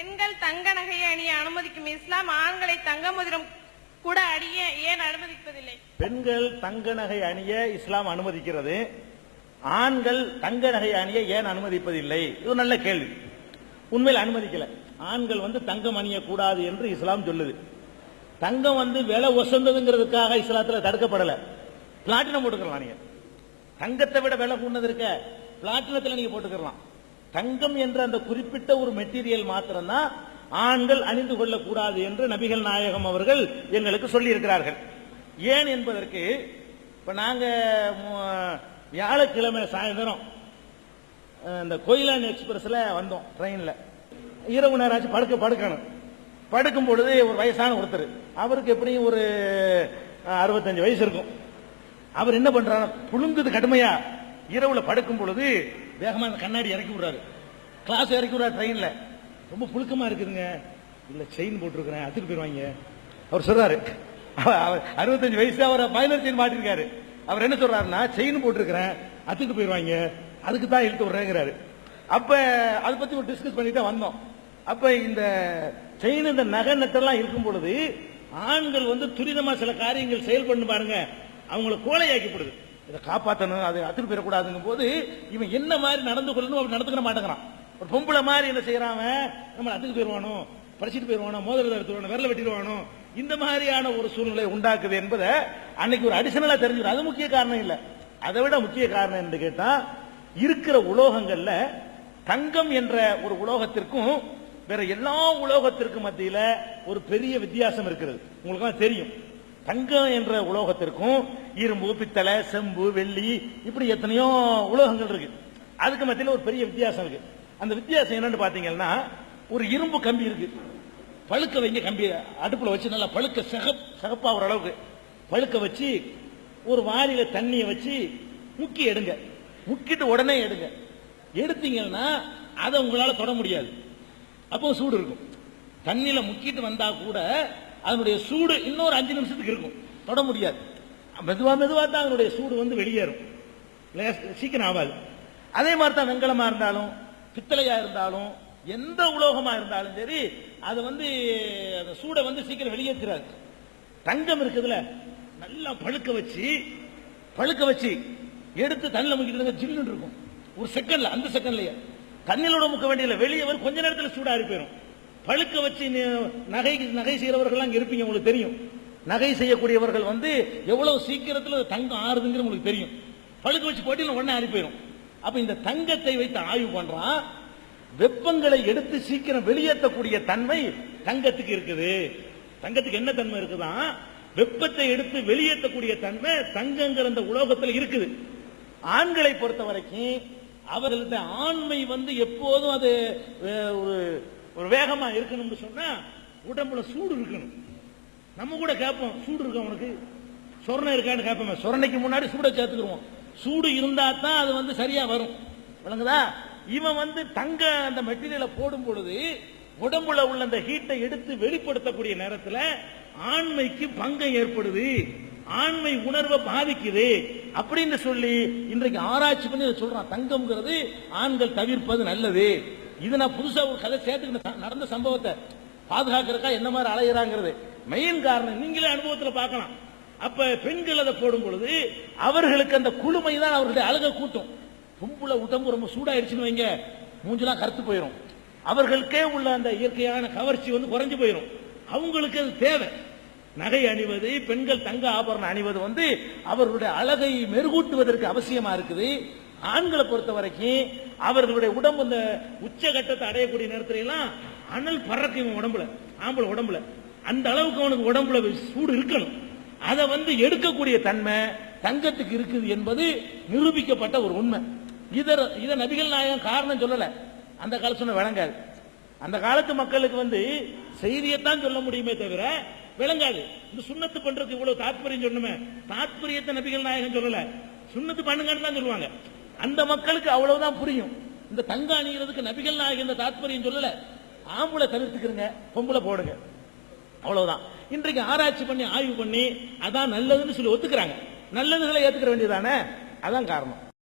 பெண்கள் தங்க நகையை அணிய அனுமதிக்கும் இஸ்லாம் ஆண்களை தங்க மோதிரம் கூட அணிய ஏன் அனுமதிப்பதில்லை? பெண்கள் தங்க நகை அணிய இஸ்லாம் அனுமதிக்கிறது, ஆண்கள் தங்க நகை அணிய ஏன் அனுமதிப்பதில்லை? இது நல்ல கேள்வி. உண்மையில் அனுமதிக்கல. ஆண்கள் தங்கம் அணியக்கூடாது என்று இஸ்லாம் சொல்லுது. தங்கம் விலை ஒசந்ததுங்கிறதுக்காக இஸ்லாத்தில் தடுக்கப்படல. பிளாட்டினம் போட்டுக்கலாம். நீங்க தங்கத்தை விட விலை கூடது இருக்க பிளாட்டினத்தில் நீங்க போட்டுக்கலாம். தங்கம் என்ற அந்த குறிப்பிட்ட ஒரு மெட்டீரியல் மாத்திரம்தான் ஆண்கள் அணிந்து கொள்ளக்கூடாது என்று நபிகள் நாயகம் அவர்கள் எங்களுக்கு சொல்லி இருக்கிறார்கள். ஏன் என்பதற்கு இப்ப நாங்க வியாழக்கிழமை சாயந்தரம் இந்த கொயிலான் எக்ஸ்பிரஸ்ல வந்தோம். ட்ரெயின்ல இரவு நேரம் ஆச்சு, படுக்கணும். படுக்கும் பொழுது ஒரு வயசான ஒருத்தர், அவருக்கு எப்படியும் ஒரு 65 வயசு இருக்கும். அவர் என்ன பண்றாரு, புழுங்குது கடுமையா. இரவுல படுக்கும் பொழுது வேகமா அந்த கண்ணாடி இறக்கி விடுறாரு, கிளாஸ் இறக்கி விடுறாரு. ட்ரெயின்ல ரொம்ப புழுக்கமா இருக்குதுங்க. இல்ல செயின் போட்டிருக்கிறேன், அத்துக்கு போயிருவாங்க. அவர் சொல்றாரு, 65 வயசு, அவர் பைலர் செயின் மாட்டிருக்காரு. அவர் என்ன சொல்றாருன்னா, செயின் போட்டிருக்கிறேன், அத்துக்கு போயிருவாங்க, அதுக்கு தான் இழுத்து விடுறேங்கிறாரு. அப்ப அதை பத்தி ஒரு டிஸ்கஸ் பண்ணிட்டு வந்தோம். அப்ப இந்த செயின், இந்த நகை நட்டெல்லாம் இருக்கும் பொழுது ஆண்கள் துரிதமா சில காரியங்கள் செயல்பண்ணு பாருங்க, அவங்களை கோழையாக்கிப்படுது. இதை காப்பாற்றணும், அதை அத்துக்கு போயிடக்கூடாதுங்கும் போது இவன் என்ன மாதிரி நடந்து கொள்ளணும் அப்படி நடந்துக்கிற மாட்டேங்கிறான். ஒரு பொம்பளை மாதிரி என்ன செய்யறாங்க, நம்ம அத்துக்கு போயிருவானோ, படிச்சுட்டு போயிருவானோ, மோதிரத்தை எடுத்துருவானோ, விரல வெட்டிடுவானோ, இந்த மாதிரியான ஒரு சூழ்நிலை உண்டாக்குது என்பதை அன்னைக்கு ஒரு அடிஷனலா தெரிஞ்சுக்கிறோம். அது முக்கிய காரணம் இல்ல. அதை விட முக்கிய காரணம் என்று கேட்டா, இருக்கிற உலோகங்கள்ல தங்கம் என்ற ஒரு உலோகத்திற்கும் வேற எல்லா உலோகத்திற்கும் மத்தியில ஒரு பெரிய வித்தியாசம் இருக்கிறது. உங்களுக்கு தெரியும், தங்கம் என்ற உலோகத்திற்கும் இரும்பு, பித்தளை, செம்பு, வெள்ளி, இப்படி எத்தனையோ உலோகங்கள் இருக்கு. அதுக்கு மத்தியில ஒரு பெரிய வித்தியாசம் இருக்கு. அந்த வித்தியாசம் என்னன்னு பாத்தீங்கன்னா, ஒரு இரும்பு கம்பி இருக்கு, பழுக்க வைங்க, கம்பி அடுப்புல வச்சு நல்லா பழுக்க சிகப்பா ஒரு அளவுக்கு பழுக்க வச்சு ஒரு வாளியில தண்ணியை வச்சு முக்கி எடுங்க. முக்கிட்டு உடனே எடுங்க. எடுத்தீங்கன்னா அதை உங்களால தொட முடியாது, அப்போ சூடு இருக்கும். தண்ணியில முக்கிட்டு வந்தா கூட அதனுடைய சூடு இன்னொரு 5 நிமிஷத்துக்கு இருக்கும், தொட முடியாது. மெதுவா மெதுவா தான் அதனுடைய சூடு வெளியேறும், சீக்கிரம் ஆகாது. அதே மாதிரி தான் வெண்கலமா இருந்தாலும், பித்தளையா இருந்தாலும், எந்த உலோகமா இருந்தாலும் சரி, அது அந்த சூடை சீக்கிரம் வெளியேற்றாது. தங்கம் இருக்குதுல, நல்லா பழுக்க வச்சு எடுத்து தண்ணில முக்கிட்டு ஜில்லுன்னு இருக்கும். ஒரு செகண்ட்ல, அந்த செகண்ட்லயே தண்ணிலோட முக்க வேண்டியல, வெளியே கொஞ்ச நேரத்தில் சூடாகி போயிடும். பழுக்க வச்சு நகை செய்யறவர்கள் அங்க இருப்பீங்க, உங்களுக்கு தெரியும். நகை செய்யக்கூடியவர்கள் எவ்வளவு சீக்கிரத்தில் தங்கம் ஆறுதுங்கிற உங்களுக்கு தெரியும். பழுக்க வச்சு போட்டியில் உடனே ஆறி போயிடும். அப்ப இந்த தங்கத்தை வைத்து ஆய்வு பண்றான். வெப்பங்களை எடுத்து சீக்கிரம் வெளியேற்றக்கூடிய தன்மை தங்கத்துக்கு இருக்குது. தங்கத்துக்கு என்ன தன்மை இருக்குதான், வெப்பத்தை எடுத்து வெளியேற்றக்கூடிய தன்மை தங்கங்கிற அந்த உலோகத்தில் இருக்குது. ஆண்களை பொறுத்த வரைக்கும் அவர்களது ஆண்மை எப்போதும் அது ஒரு வேகமா இருக்கணும்னு சொன்னா உடம்புல சூடு இருக்கணும். நம்ம கூட கேட்போம், சூடு இருக்கு அவனுக்கு, சொரணை இருக்கான்னு கேட்போம். சொரணைக்கு முன்னாடி சூடை சேர்த்துக்கிறோம். சூடு இருந்தா தான் அது சரியா வரும், விளங்குதா? இவன் தங்க அந்த மெட்டீரியலை போடும் பொழுது உடம்புல உள்ள அந்த ஹீட்டை எடுத்து வெளிப்படுத்தக்கூடிய நேரத்தில் ஆண்மைக்கு பங்கம் ஏற்படுது, ஆண்மை உணர்வை பாதிக்குது அப்படின்னு சொல்லி இன்றைக்கு ஆராய்ச்சி பண்ணி சொல்றான். தங்கம்ங்கிறது ஆண்கள் தவிர்ப்பது நல்லது. இது நான் புதுசா ஒரு கதை சேர்த்துக்கிட்ட நடந்த சம்பவத்தை பாதுகாக்கிறக்கா என்ன மாதிரி அலையிறாங்கிறது மெயின் காரணம் நீங்களே அனுபவத்தில் பார்க்கலாம். அப்ப பெண்கள் அதை போடும் பொழுது அவர்களுக்கு அந்த குளுமை தான் அவர்களுடைய அழகை கூட்டும். பொம்புல உடம்பு ரொம்ப சூடாயிருச்சுன்னு வைங்க, மூஞ்செல்லாம் கருத்து போயிடும். அவர்களுக்கே உள்ள அந்த இயற்கையான கவர்ச்சி குறைஞ்சு போயிடும். அவங்களுக்கு அது தேவை. நகை அணிவது, பெண்கள் தங்க ஆபரணம் அணிவது அவர்களுடைய அழகை மெருகூட்டுவதற்கு அவசியமா இருக்குது. ஆண்களை பொறுத்த வரைக்கும் அவர்களுடைய உடம்பு அந்த உச்சகட்டத்தை அடையக்கூடிய நேரத்துல எல்லாம் அனல் பறக்கும் உடம்புல, ஆம்பளை உடம்புல அந்த அளவுக்கு அவனுக்கு உடம்புல சூடு இருக்கணும். அதை எடுக்கக்கூடிய தன்மை தங்கத்துக்கு இருக்குது என்பது நிரூபிக்கப்பட்ட ஒரு உண்மை. இத நபிகள் நாயகம் காரணம் சொல்லல, அந்த காலத்து சொன்ன விளங்காது. அந்த காலத்து மக்களுக்கு செய்தியைத்தான் சொல்ல முடியுமே தவிர விளங்காது. இந்த சுண்ணத்து பண்றதுக்கு இவ்வளவு தாத்பரியம் சொன்னுமே, தாத்பரியத்தை நபிகள் நாயகம் சொல்லல, சுண்ணத்து பண்ணுங்கன்னு தான் சொல்லுவாங்க. அந்த மக்களுக்கு அவ்வளவுதான் புரியும். இந்த தங்க அணிகிறதுக்கு நபிகள் நாயகம் இந்த தாத்பரியம் சொல்லல, ஆம்பளை தவிர்த்துக்கிறங்க, பொம்பளை போடுங்க, அவ்வளவுதான். இன்றைக்கு ஆராய்ச்சி பண்ணி ஆய்வு பண்ணி அதான் நல்லதுன்னு சொல்லி ஒத்துக்கிறாங்க. நல்லதுகளை ஏத்துக்கிற வேண்டியதானே, அதான் காரணம்.